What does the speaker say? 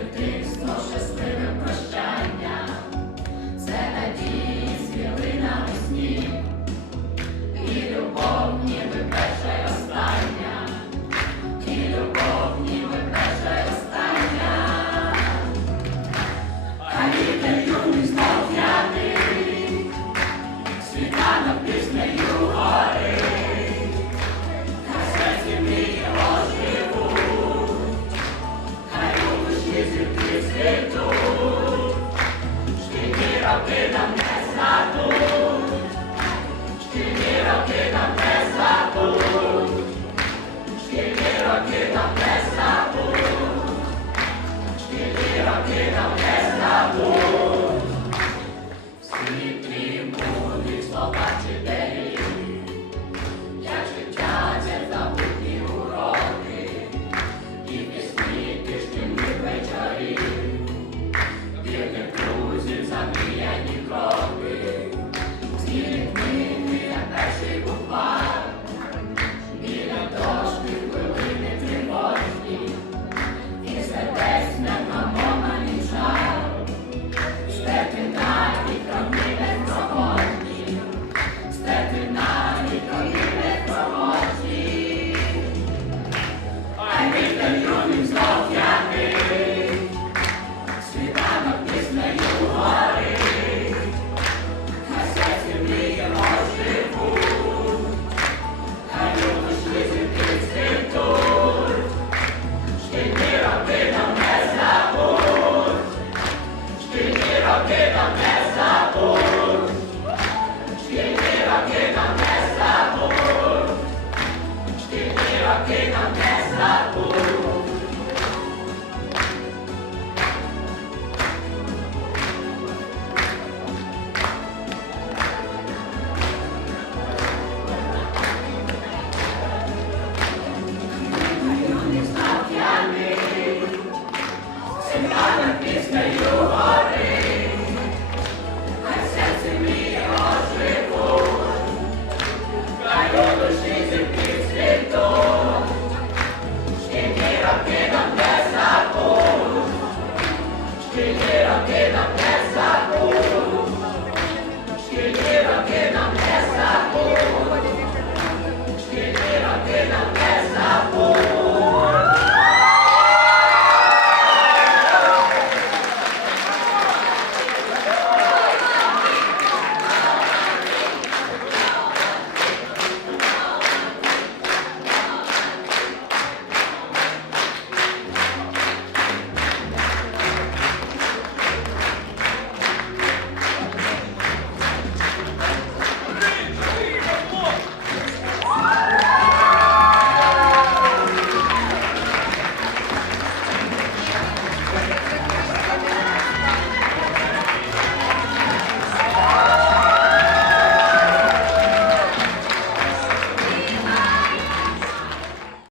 Ty znoszę z firme, firme, até. Quem não quer sabor